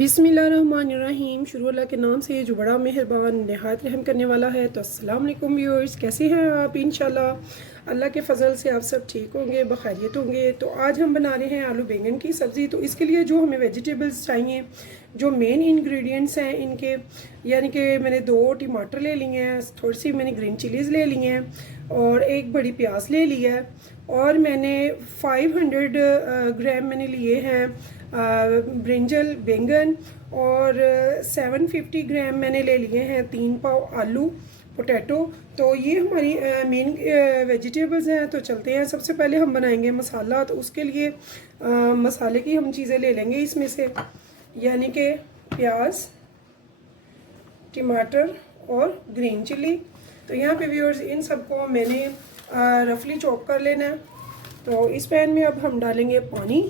बिस्मिल्लाहिर्रहमानिर्रहीम। शुरू अल्लाह के नाम से जो बड़ा मेहरबान नहायत रहम करने वाला है। तो अस्सलाम वालेकुम व्यूअर्स, कैसे हैं आप? इंशाल्लाह अल्लाह के फ़ज़ल से आप सब ठीक होंगे, बखैरियत होंगे। तो आज हम बना रहे हैं आलू बैंगन की सब्ज़ी। तो इसके लिए जो हमें वेजिटेबल्स चाहिए, जो मेन इंग्रेडिएंट्स हैं इनके, यानी कि मैंने 2 टमाटर ले लिए हैं, थोड़ी सी मैंने ग्रीन चिलीज़ ले ली हैं और एक बड़ी प्याज ले लिया है, और मैंने 500 ग्राम मैंने लिए हैं ब्रिंजल बैंगन, और 750 ग्राम मैंने ले लिए हैं 3 पाव आलू पोटैटो। तो ये हमारी मेन वेजिटेबल्स हैं। तो चलते हैं, सबसे पहले हम बनाएंगे मसाला। तो उसके लिए मसाले की हम चीज़ें ले लेंगे इसमें से, यानी कि प्याज, टमाटर और ग्रीन चिली। तो यहाँ पे व्यूअर्स इन सबको मैंने रफली चॉप कर लेना है। तो इस पैन में अब हम डालेंगे पानी।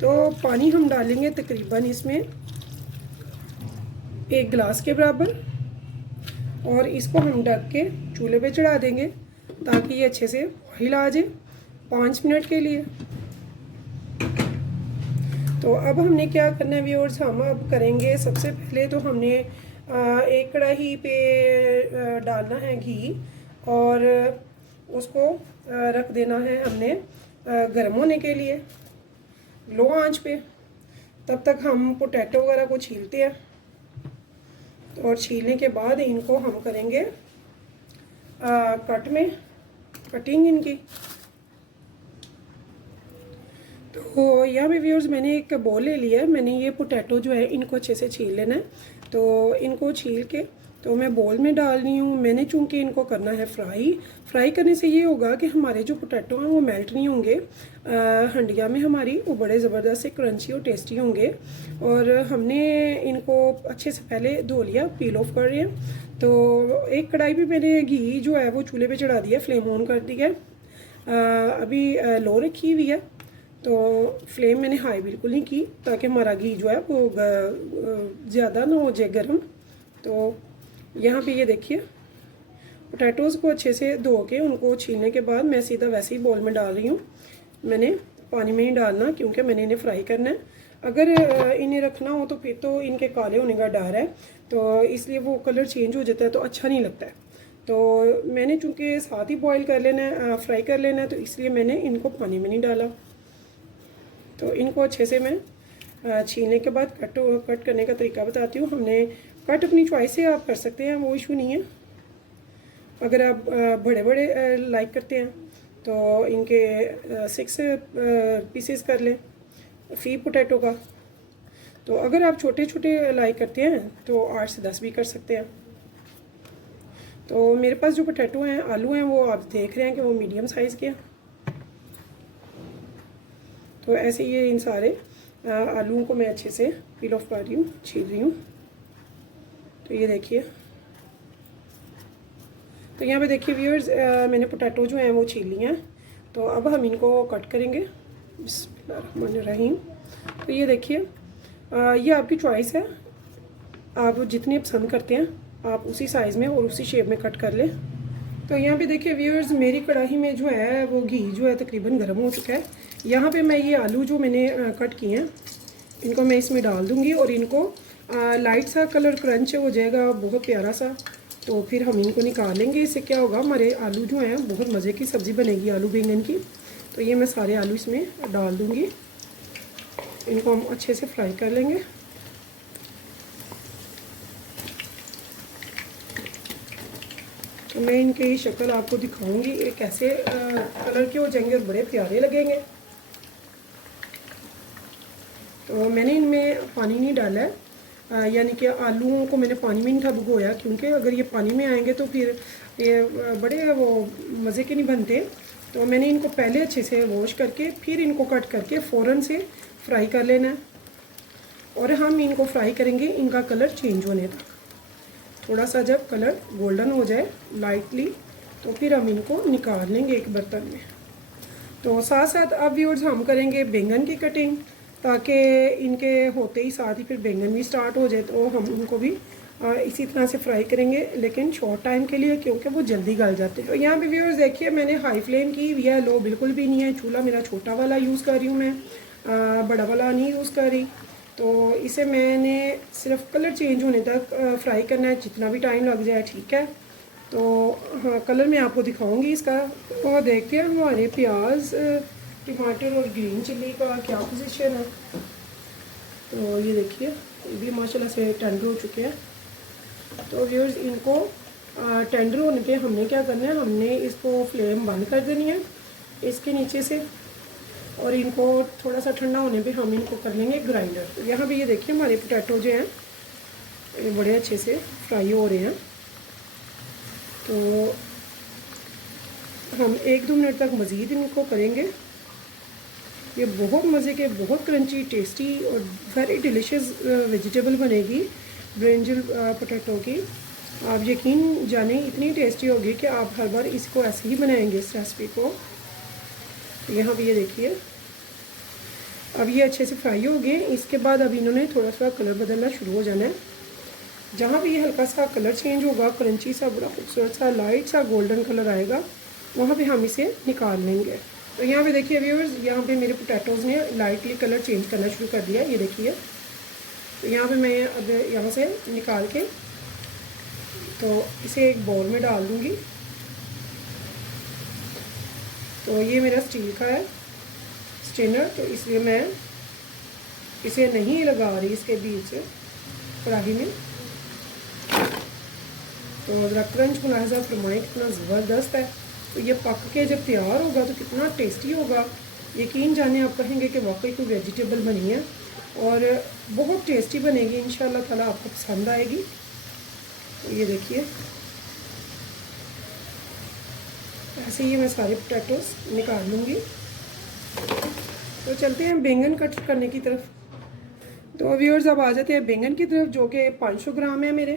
तो पानी हम डालेंगे तकरीबन इसमें 1 गिलास के बराबर, और इसको हम ढक के चूल्हे पे चढ़ा देंगे ताकि ये अच्छे से बॉईल आ जाए 5 मिनट के लिए। तो अब हमने क्या करना है व्यूअर्स, हम अब करेंगे सबसे पहले तो हमने एक कढ़ाई पे डालना है घी, और उसको रख देना है हमने गर्म होने के लिए लो आंच पे। तब तक हम पोटैटो वगैरह को छीलते हैं, और छीलने के बाद इनको हम करेंगे कटिंग इनकी। तो यहाँ पे व्यूअर्स मैंने एक बोल ले लिया है। मैंने ये पोटैटो जो है इनको अच्छे से छील लेना है। तो इनको छील के तो मैं बोल में डाल रही हूँ। मैंने चूँकि इनको करना है फ्राई करने से ये होगा कि हमारे जो पोटैटो हैं वो मेल्ट नहीं होंगे हंडिया में हमारी, वो बड़े ज़बरदस्त से क्रंची और टेस्टी होंगे। और हमने इनको अच्छे से पहले धो लिया, पील ऑफ कर रहे हैं। तो एक कढ़ाई पे मैंने घी जो है वो चूल्हे पे चढ़ा दिया, फ्लेम ऑन कर दिया। अभी लो रखी हुई है। तो फ्लेम मैंने हाई बिल्कुल नहीं की ताकि हमारा घी जो है वो ज़्यादा ना हो जाए गर्म। तो यहाँ पे ये देखिए पोटैटोज़ को अच्छे से धो के उनको छीलने के बाद मैं सीधा वैसे ही बोल में डाल रही हूँ। मैंने पानी में नहीं डालना क्योंकि मैंने इन्हें फ्राई करना है। अगर इन्हें रखना हो तो फिर तो इनके काले होने का डर है, तो इसलिए वो कलर चेंज हो जाता है तो अच्छा नहीं लगता है। तो मैंने चूँकि साथ ही बॉयल कर लेना है, फ्राई कर लेना है, तो इसलिए मैंने इनको पानी में नहीं डाला। तो इनको अच्छे से मैं छीलने के बाद कट करने का तरीका बताती हूँ। हमने कट अपनी चॉइस से आप कर सकते हैं, वो इशू नहीं है। अगर आप बड़े बड़े लाइक करते हैं तो इनके 6 पीसेस कर लें फी पोटैटो का। तो अगर आप छोटे छोटे लाइक करते हैं तो 8 से 10 भी कर सकते हैं। तो मेरे पास जो पोटैटो हैं, आलू हैं, वो आप देख रहे हैं कि वो मीडियम साइज़ के हैं। तो ऐसे ये इन सारे आलूओं को मैं अच्छे से पील ऑफ कर रही हूँ, छील रही हूँ। तो ये देखिए, तो यहाँ पे देखिए व्यूअर्स मैंने पोटैटो जो हैं वो छील लिए हैं। तो अब हम इनको कट करेंगे। बिस्मिल्लाहिर्रहमानिर्रहीम। तो ये देखिए, ये आपकी चॉइस है, आप जितने पसंद करते हैं आप उसी साइज़ में और उसी शेप में कट कर लें। तो यहाँ पे देखिए व्यूअर्स मेरी कढ़ाई में जो है वो घी जो है तकरीबन गर्म हो चुका है। यहाँ पे मैं ये आलू जो मैंने कट किए हैं इनको मैं इसमें डाल दूँगी, और इनको लाइट सा कलर क्रंच हो जाएगा, बहुत प्यारा सा। तो फिर हम इनको निकालेंगे। इससे क्या होगा, हमारे आलू जो हैं बहुत मज़े की सब्ज़ी बनेगी आलू बैंगन की। तो ये मैं सारे आलू इसमें डाल दूँगी, इनको हम अच्छे से फ्राई कर लेंगे। तो मैं इनकी शक्ल आपको दिखाऊंगी, ये कैसे कलर के हो जाएंगे और बड़े प्यारे लगेंगे। तो मैंने इनमें पानी नहीं डाला है, यानी कि आलूओं को मैंने पानी में नहीं था भिगोया, क्योंकि अगर ये पानी में आएंगे तो फिर ये बड़े वो मज़े के नहीं बनते। तो मैंने इनको पहले अच्छे से वॉश करके फिर इनको कट करके फ़ौरन से फ्राई कर लेना है, और हम इनको फ्राई करेंगे इनका कलर चेंज होने तक। थोड़ा सा जब कलर गोल्डन हो जाए लाइटली तो फिर हम इनको निकाल लेंगे एक बर्तन में। तो साथ साथ अब व्यूअर्स हम करेंगे बैंगन की कटिंग, ताकि इनके होते ही साथ ही फिर बैंगन भी स्टार्ट हो जाए। तो हम उनको भी इसी तरह से फ्राई करेंगे, लेकिन शॉर्ट टाइम के लिए, क्योंकि वो जल्दी गल जाते हैं। तो यहाँ पे व्यूअर्स देखिए मैंने हाई फ्लेम की हुई है, लो बिल्कुल भी नहीं है। चूल्हा मेरा छोटा वाला यूज़ कर रही हूँ मैं, बड़ा वाला नहीं यूज़ कर रही। तो इसे मैंने सिर्फ कलर चेंज होने तक फ्राई करना है, जितना भी टाइम लग जाए ठीक है। तो हाँ, कलर मैं आपको दिखाऊंगी इसका। तो देखते हैं हमारे प्याज, टमाटर और ग्रीन चिल्ली का क्या पोजीशन है। तो ये देखिए ये भी माशाल्लाह से टेंडर हो चुके हैं। तो व्यूअर्स इनको टेंडर होने पे हमने क्या करना है, हमने इसको फ्लेम बंद कर देनी है इसके नीचे से, और इनको थोड़ा सा ठंडा होने पे हम इनको कर लेंगे ग्राइंडर। तो यहाँ पे ये देखिए हमारे पोटैटो जो हैं ये बड़े अच्छे से फ्राई हो रहे हैं। तो हम 1-2 मिनट तक मज़ीद इनको करेंगे। ये बहुत मज़े के, बहुत क्रंची, टेस्टी और वेरी डिलीशियस वेजिटेबल बनेगी ब्रिंजल पोटैटो की। आप यकीन जाने इतनी टेस्टी होगी कि आप हर बार इसको ऐसे ही बनाएंगे इस रेसिपी को। तो यहाँ पे ये देखिए अब ये अच्छे से फ्राई हो गए। इसके बाद अब इन्होंने थोड़ा सा कलर बदलना शुरू हो जाना है। जहाँ पे ये हल्का सा कलर चेंज होगा, क्रंची सा, बड़ा खूबसूरत सा लाइट सा गोल्डन कलर आएगा, वहाँ पे हम इसे निकाल लेंगे। तो यहाँ पे देखिए व्यूअर्स, यहाँ पे मेरे पोटैटोज़ ने लाइटली कलर चेंज करना शुरू कर दिया, ये देखिए। तो यहाँ पे मैं अब यहाँ से निकाल के तो इसे एक बाउल में डाल दूँगी। तो ये मेरा स्टील का है स्ट्रेनर, तो इसलिए मैं इसे नहीं लगा रही इसके बीच से कढ़ाई में। तो ज़रा क्रंच मुलाहिज़ा फरमाएं कितना ज़बरदस्त है। तो ये पक के जब तैयार होगा तो कितना टेस्टी होगा, यकीन जाने आप कहेंगे कि वाकई कोई वेजिटेबल बनी है, और बहुत टेस्टी बनेगी इंशाल्लाह ताला, आपको पसंद आएगी। तो ये देखिए ऐसे ही मैं सारे पोटैटोज़ निकाल लूँगी। तो चलते हैं बैंगन कट करने की तरफ। तो व्यूअर्स अब आ जाते हैं बैंगन की तरफ, जो कि 500 ग्राम है मेरे।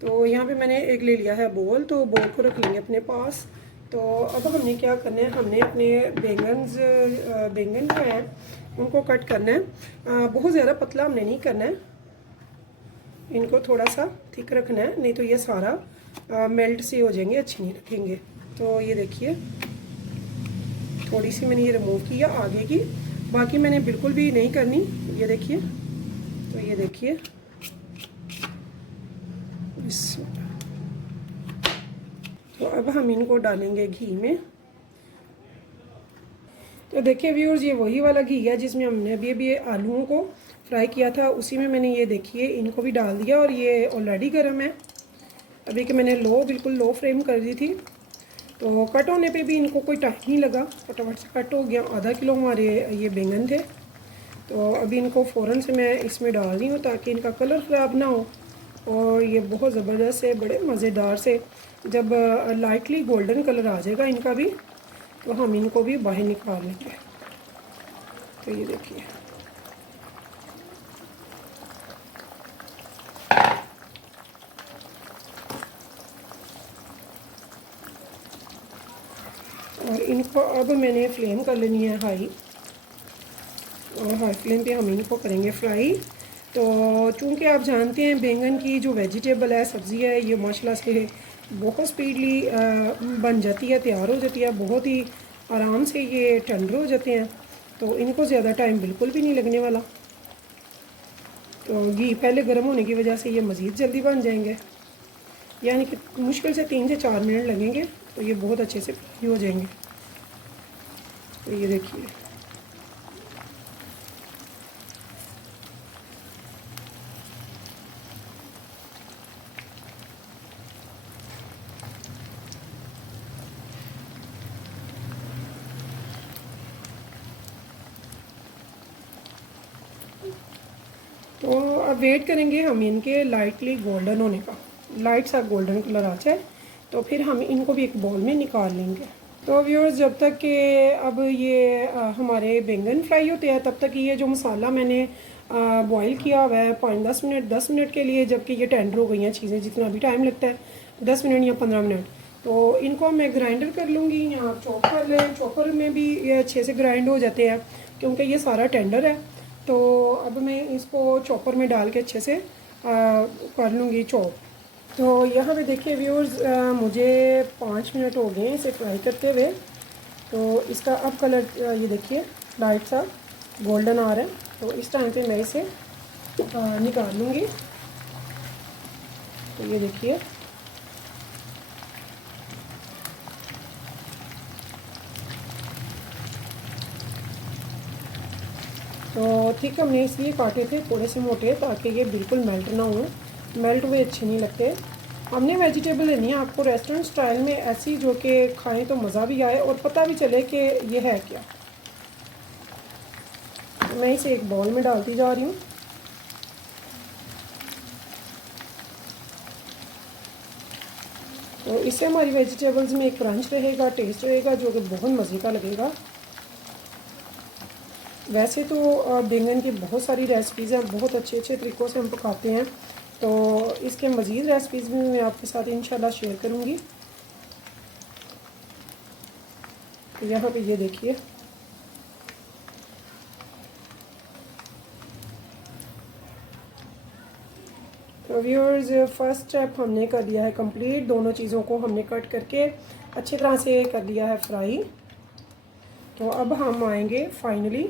तो यहाँ पे मैंने एक ले लिया है बोल, तो बोल को रख लेंगे अपने पास। तो अब हमने क्या करना है, हमने अपने बैंगन जो है उनको कट करना है। बहुत ज़्यादा पतला हमने नहीं करना है, इनको थोड़ा सा थिक रखना है, नहीं तो ये सारा मेल्ट से हो जाएंगे, अच्छे नहीं रखेंगे। तो ये देखिए थोड़ी सी मैंने ये रिमूव किया आगे की, बाकी मैंने बिल्कुल भी नहीं करनी, ये देखिए। तो ये देखिए तो अब हम इनको डालेंगे घी में। तो देखिए व्यूअर्स ये वही वाला घी है जिसमें हमने अभी आलूओं को फ्राई किया था, उसी में मैंने ये देखिए इनको भी डाल दिया, और ये ऑलरेडी गर्म है। अभी कि मैंने बिल्कुल लो फ्लेम कर दी थी। तो कट होने पे भी इनको कोई टाइम नहीं लगा, फटाफट से कट हो गया। आधा किलो हमारे ये बैंगन थे। तो अभी इनको फ़ौरन से मैं इसमें डाल रही हूँ ताकि इनका कलर ख़राब ना हो, और ये बहुत ज़बरदस्त है, बड़े मज़ेदार से। जब लाइटली गोल्डन कलर आ जाएगा इनका भी, तो हम इनको भी बाहर निकाल लेंगे। तो ये देखिए और इनको अब मैंने फ्लेम कर लेनी है हाई, और हाई फ्लेम पे हम इनको करेंगे फ्राई। तो चूँकि आप जानते हैं बैंगन की जो वेजिटेबल है, सब्ज़ी है, ये माशाल्लाह से बहुत स्पीडली बन जाती है, तैयार हो जाती है, बहुत ही आराम से ये टेंडर हो जाते हैं। तो इनको ज़्यादा टाइम बिल्कुल भी नहीं लगने वाला। तो घी पहले गर्म होने की वजह से ये मज़ीद जल्दी बन जाएंगे, यानी कि मुश्किल से 3 से 4 मिनट लगेंगे, तो ये बहुत अच्छे से फ्राई हो जाएंगे। तो ये देखिए तो अब वेट करेंगे हम इनके लाइटली गोल्डन होने का, लाइट सा गोल्डन कलर आ जाए, तो फिर हम इनको भी एक बाउल में निकाल लेंगे। तो व्यूअर्स जब तक कि अब ये हमारे बैंगन फ्राई होते हैं, तब तक ये जो मसाला मैंने बॉईल किया हुआ है 10 मिनट के लिए, जबकि ये टेंडर हो गई हैं चीज़ें, जितना भी टाइम लगता है 10 मिनट या 15 मिनट, तो इनको मैं ग्राइंडर कर लूँगी, या चॉप कर लें। चॉपर में भी ये अच्छे से ग्राइंड हो जाते हैं क्योंकि ये सारा टेंडर है। तो अब मैं इसको चॉपर में डाल के अच्छे से कर लूँगी चॉप। तो यहाँ पे देखिए व्यूअर्स मुझे 5 मिनट हो गए इसे फ्राई करते हुए। तो इसका अब कलर ये देखिए लाइट सा गोल्डन आ रहा है। तो इस टाइम पे मैं इसे निकाल लूँगी। तो ये देखिए तो ठीक हमने इसलिए काटे थे थोड़े से मोटे, ताकि ये बिल्कुल मेल्ट ना हो। मेल्ट हुए अच्छे नहीं लगते। हमने वेजिटेबल लेनी है आपको रेस्टोरेंट स्टाइल में ऐसी, जो कि खाएं तो मज़ा भी आए और पता भी चले कि ये है क्या। तो मैं इसे एक बाउल में डालती जा रही हूँ। तो इससे हमारी वेजिटेबल्स में एक क्रंच रहेगा, टेस्ट रहेगा, जो कि बहुत मज़े का लगेगा। वैसे तो बैंगन की बहुत सारी रेसिपीज़ हैं, बहुत अच्छे अच्छे तरीक़ों से हम पकाते हैं। तो इसके मज़ीद रेसिपीज़ भी मैं आपके साथ इंशाल्लाह शेयर करूँगी। तो यहाँ पे ये देखिए तो व्यूअर्स, फर्स्ट स्टेप हमने कर लिया है कंप्लीट। दोनों चीज़ों को हमने कट करके अच्छी तरह से कर लिया है फ्राई। तो अब हम आएंगे फाइनली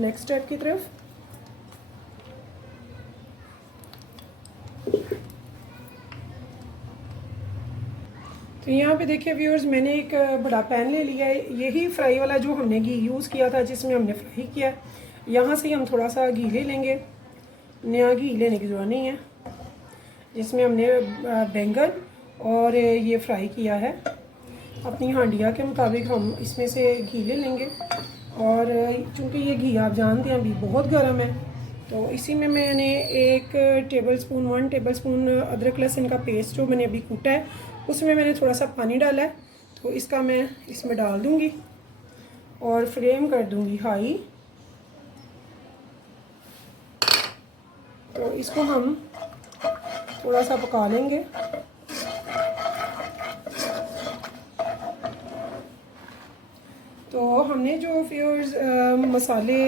नेक्स्ट स्टेप की तरफ। तो यहाँ पे देखिए व्यूअर्स, मैंने एक बड़ा पैन ले लिया है। यही फ्राई वाला जो हमने घी यूज़ किया था, जिसमें हमने फ्राई किया। यहाँ से हम थोड़ा सा घी ले लेंगे, नया घी लेने की ज़रूरत नहीं है, जिसमें हमने बैंगन और ये फ्राई किया है। अपनी हांडिया के मुताबिक हम इसमें से घी ले लेंगे। और चूँकि ये घी आप जानते हैं अभी बहुत गर्म है, तो इसी में मैंने 1 टेबलस्पून अदरक लहसुन का पेस्ट जो मैंने अभी कूटा है, उसमें मैंने थोड़ा सा पानी डाला है। तो इसका मैं इसमें डाल दूँगी और फ्लेम कर दूँगी हाई। तो इसको हम थोड़ा सा पका लेंगे। तो हमने जो व्यूअर्स मसाले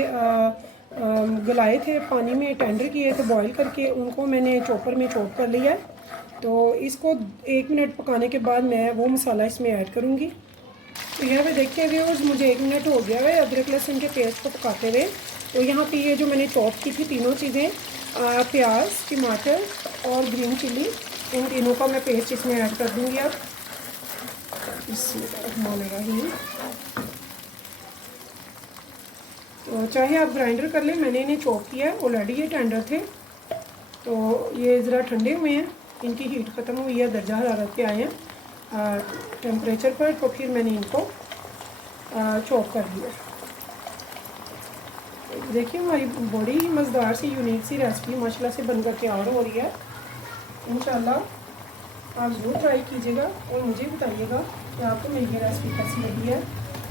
गलाए थे, पानी में टेंडर किए थे बॉईल करके, उनको मैंने चॉपर में चॉप कर लिया है। तो इसको 1 मिनट पकाने के बाद मैं वो मसाला इसमें ऐड करूँगी। तो यहाँ पे देखिए व्यूअर्स, मुझे 1 मिनट हो गया है अदरक लहसुन के पेस्ट को पकाते हुए। तो यहाँ पे ये जो मैंने चॉप की थी तीनों चीज़ें, प्याज, टमाटर और ग्रीन चिली, इन तीनों का मैं पेस्ट इसमें ऐड कर दूँगी। अब बिस्मिल्लाहिर्रहमानिर्रहीम। तो चाहे आप ग्राइंडर कर लें, मैंने इन्हें चॉप किया है, ऑलरेडी ये टेंडर थे। तो ये ज़रा ठंडे हुए हैं, इनकी हीट ख़त्म हुई है, दर्जा हरारत पे आए हैं टेम्परेचर पर। तो फिर मैंने इनको चॉप कर दिया। देखिए हमारी बड़ी ही मज़ेदार सी यूनिक सी रेसिपी माशाल्लाह से बनकर तैयार हो रही है। इंशाल्लाह आप ज़रूर ट्राई कीजिएगा और मुझे बताइएगा कि आपको मेरी ये रेसिपी कैसी लगी है।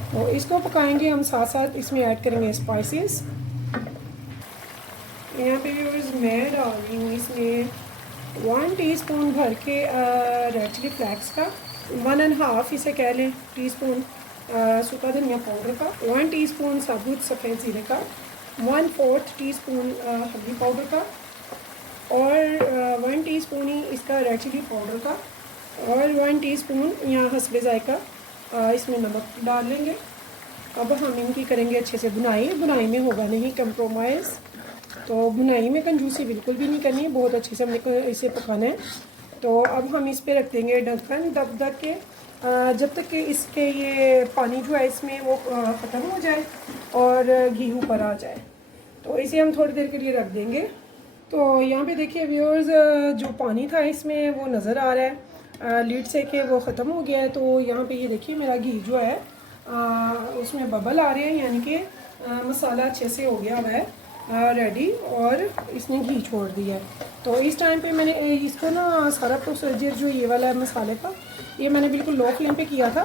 तो इसको पकाएंगे हम, साथ साथ इसमें ऐड करेंगे स्पाइसेस। यहाँ पे व्यूअर्स मैं डाल रही हूँ इसमें 1 टीस्पून भर के रेड चिली फ्लेक्स का, 1.5 इसे कह लें टीस्पून सूखा धनिया पाउडर का, 1 टीस्पून साबुत सफ़ेद ज़ीरे का, 1/4 टीस्पून हल्दी पाउडर का, और 1 टीस्पून ही इसका रेड चिली पाउडर का, और 1 टीस्पून यहाँ हस्बे जायका इसमें नमक डाल लेंगे। अब हम इनकी करेंगे अच्छे से बुनाई। बुनाई में होगा नहीं कंप्रोमाइज़। तो बुनाई में कंजूसी बिल्कुल भी नहीं करनी है, बहुत अच्छे से हमने इसे पकाना है। तो अब हम इस पे रख देंगे ढक्कन दब दब के, जब तक कि इसके ये पानी जो है इसमें वो ख़त्म हो जाए और घी ऊपर आ जाए। तो इसे हम थोड़ी देर के लिए रख देंगे। तो यहाँ पे देखिए व्यूअर्स, जो पानी था इसमें वो नज़र आ रहा है लीड से कि वो ख़त्म हो गया है। तो यहाँ पे ये देखिए मेरा घी जो है उसमें बबल आ रहे हैं, यानी कि मसाला अच्छे से हो गया हुआ है रेडी, और इसने घी छोड़ दिया है। तो इस टाइम पे मैंने इसको ना सारा प्रोसीजर जो ये वाला है मसाले का, ये मैंने बिल्कुल लो फ्लेम पे किया था।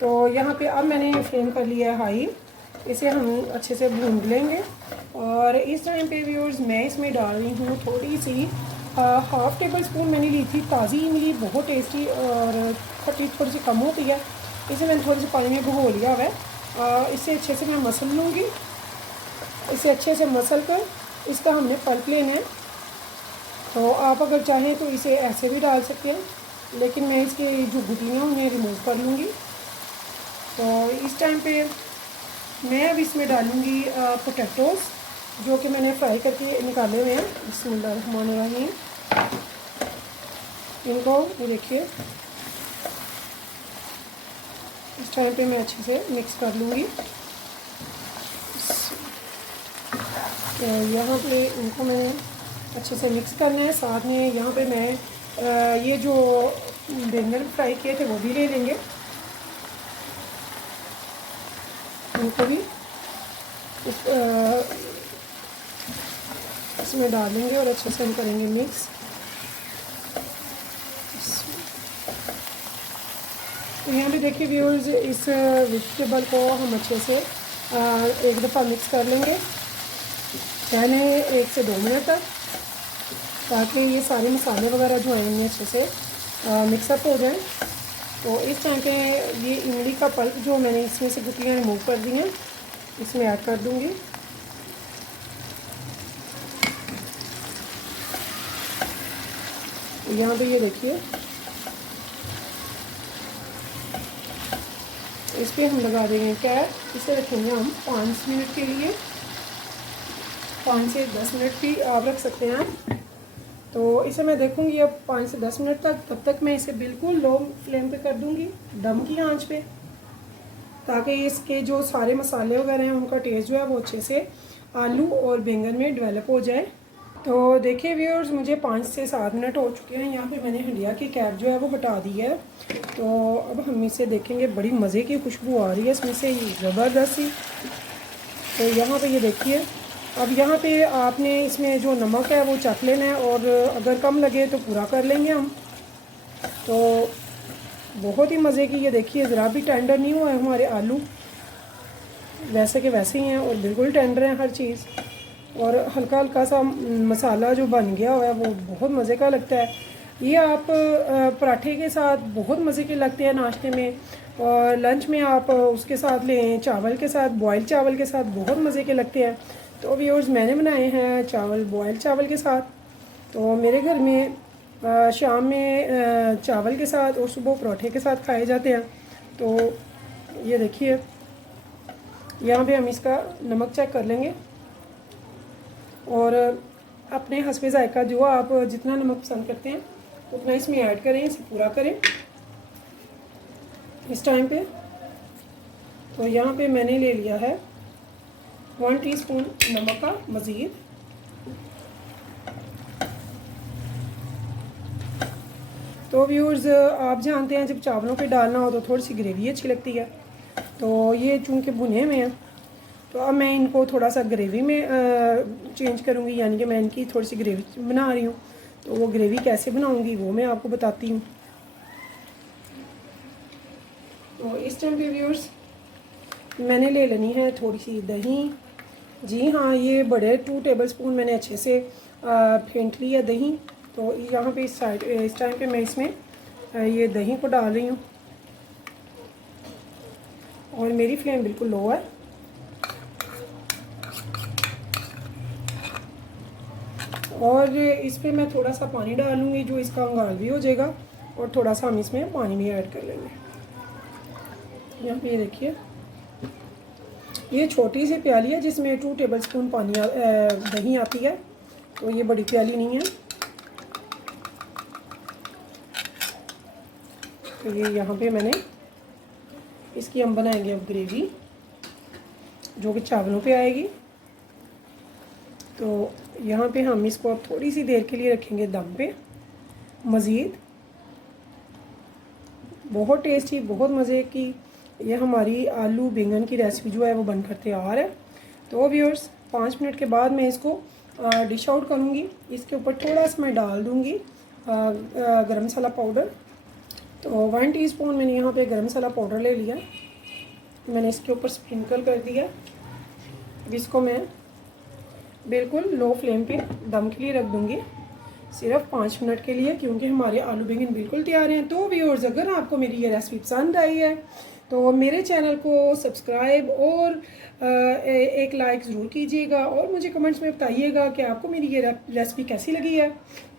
तो यहाँ पे अब मैंने फ्लेम कर लिया है हाई। इसे हम अच्छे से भून लेंगे। और इस टाइम पे व्यूअर्स मैं इसमें डाल रही हूँ थोड़ी सी 1/2 टेबल स्पून मैंने ली थी ताज़ी इमली, बहुत टेस्टी और खट्टी थोड़ी सी कम होती है। इसे मैंने थोड़ी सी पानी में भिगो लिया हुआ है। इसे अच्छे से मैं मसल लूँगी। इसे अच्छे से मसल कर इसका हमने पल्प लेना है। तो आप अगर चाहें तो इसे ऐसे भी डाल सकते हैं, लेकिन मैं इसके जो गुठलियाँ उन्हें रिमूव कर लूँगी। तो इस टाइम पे मैं अब इसमें डालूँगी पोटैटोज़। जो कि मैंने फ्राई करके निकाले हुए हैं। बिस्मिल्लाहिर्रहमानिर्रहीम। इनको ये देखिए इस टाइम पे मैं अच्छे से मिक्स कर लूँगी। यहाँ पे इनको मैंने अच्छे से मिक्स करना है। साथ में यहाँ पे मैं ये जो बैंगन फ्राई किए थे वो भी ले लेंगे, इनको भी इसमें डालेंगे और अच्छे से हम करेंगे मिक्स। तो यहाँ पे देखिए व्यूअर्स, इस वेजिटेबल को हम अच्छे से एक दफ़ा मिक्स कर लेंगे पहले 1 से 2 मिनट तक, ताकि ये सारे मसाले वगैरह जो हैं इनमें अच्छे से मिक्सअप हो जाएं। तो इस टाइम पे ये इमली का पल्प जो मैंने इसमें से गुठलियाँ रिमूव कर दी हैं इसमें ऐड कर दूँगी। तो यहाँ पे ये देखिए इस पर हम लगा देंगे कैप। इसे रखेंगे हम 5 मिनट के लिए, 5 से 10 मिनट भी आप रख सकते हैं। तो इसे मैं देखूंगी अब 5 से 10 मिनट तक। तब तक मैं इसे बिल्कुल लो फ्लेम पे कर दूंगी, दम की आंच पे, ताकि इसके जो सारे मसाले वगैरह हैं उनका टेस्ट जो है वो अच्छे से आलू और बैंगन में डेवलप हो जाए। तो देखिए व्यूअर्स, मुझे 5 से 7 मिनट हो चुके हैं। यहाँ पे मैंने हंडिया की कैप जो है वो हटा दी है। तो अब हम इसे देखेंगे, बड़ी मज़े की खुशबू आ रही है इसमें से ज़बरदस्त सी। तो यहाँ पे ये देखिए, अब यहाँ पे आपने इसमें जो नमक है वो चख लेना है, और अगर कम लगे तो पूरा कर लेंगे हम। तो बहुत ही मज़े की, ये देखिए ज़रा भी टेंडर नहीं हुआ है हमारे आलू, वैसे के वैसे ही हैं और बिल्कुल टेंडर हैं हर चीज़। और हल्का हल्का सा मसाला जो बन गया हुआ है वो बहुत मज़े का लगता है। ये आप पराठे के साथ बहुत मज़े के लगते हैं नाश्ते में, और लंच में आप उसके साथ लें, चावल के साथ, बॉयल चावल के साथ बहुत मज़े के लगते हैं। तो व्यूअर्स, मैंने बनाए हैं चावल बॉयल चावल के साथ। तो मेरे घर में शाम में चावल के साथ और सुबह पराठे के साथ खाए जाते हैं। तो ये देखिए यहाँ पे हम इसका नमक चेक कर लेंगे, और अपने हस्बे ज़ायका जो आप जितना नमक पसंद करते हैं उतना इसमें ऐड करें, इसे पूरा करें इस टाइम पे। तो यहाँ पे मैंने ले लिया है 1 टीस्पून नमक का मज़ीद। तो व्यूअर्स, आप जानते हैं जब चावलों पे डालना हो तो थोड़ी सी ग्रेवी अच्छी लगती है। तो ये चूँकि भुने में हैं तो अब मैं इनको थोड़ा सा ग्रेवी में चेंज करूँगी, यानी कि मैं इनकी थोड़ी सी ग्रेवी बना रही हूँ। तो वो ग्रेवी कैसे बनाऊँगी वो मैं आपको बताती हूँ। तो इस टाइम पे व्यूअर्स, मैंने ले लेनी है थोड़ी सी दही। जी हाँ, ये बड़े 2 टेबलस्पून मैंने अच्छे से फेंट लिया दही। तो यहाँ पे इस टाइम पे मैं इसमें ये दही को डाल रही हूँ, और मेरी फ्लेम बिल्कुल लो है। और इस पर मैं थोड़ा सा पानी डालूँगी जो इसका अंगाल भी हो जाएगा, और थोड़ा सा हम इसमें पानी भी ऐड कर लेंगे। यहाँ पे ये देखिए, ये छोटी सी प्याली है जिसमें 2 टेबलस्पून दही आती है। तो ये बड़ी प्याली नहीं है। तो ये यहाँ पे मैंने इसकी हम बनाएंगे अब ग्रेवी, जो कि चावलों पे आएगी। तो यहाँ पे हम इसको अब थोड़ी सी देर के लिए रखेंगे दम पे मज़ीद। बहुत टेस्टी, बहुत मज़े की ये हमारी आलू बैंगन की रेसिपी जो है वो बनकर तैयार है। तो व्यूअर्स, 5 मिनट के बाद मैं इसको डिश आउट करूँगी। इसके ऊपर थोड़ा सा मैं डाल दूँगी गरम मसाला पाउडर। तो 1 टीस्पून मैंने यहाँ पे गरम मसाला पाउडर ले लिया, मैंने इसके ऊपर स्प्रिंकल कर दिया। अब इसको मैं बिल्कुल लो फ्लेम पे दम के लिए रख दूँगी, सिर्फ 5 मिनट के लिए, क्योंकि हमारे आलू बैंगन बिल्कुल तैयार हैं। तो व्यूअर्स, अगर आपको मेरी ये रेसिपी पसंद आई है तो मेरे चैनल को सब्सक्राइब और एक लाइक ज़रूर कीजिएगा और मुझे कमेंट्स में बताइएगा कि आपको मेरी ये रेसिपी कैसी लगी है।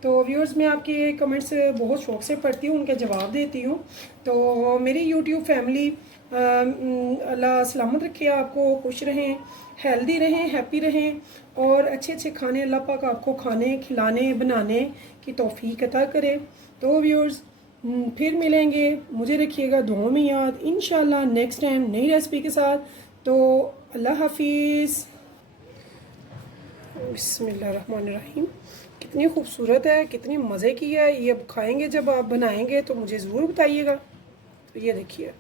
तो व्यूअर्स, मैं आपके कमेंट्स बहुत शौक़ से पढ़ती हूँ, उनके जवाब देती हूँ। तो मेरी यूट्यूब फैमिली अल्लाह सलामत रखे, आपको खुश रहें, हेल्दी रहें, हैप्पी रहें और अच्छे अच्छे खाने अल्लाह पाक आपको खाने, खिलाने, बनाने की तौफीक अता करे। तो व्यूअर्स, फिर मिलेंगे, मुझे रखिएगा दुआओं में याद, इंशाल्लाह नेक्स्ट टाइम नई रेसिपी के साथ। तो अल्लाह हाफिज़। बिस्मिल्लाहिर्रहमानिर्रहीम। कितनी खूबसूरत है, कितनी मज़े की है ये। अब खाएंगे, जब आप बनाएंगे तो मुझे ज़रूर बताइएगा। तो ये देखिए।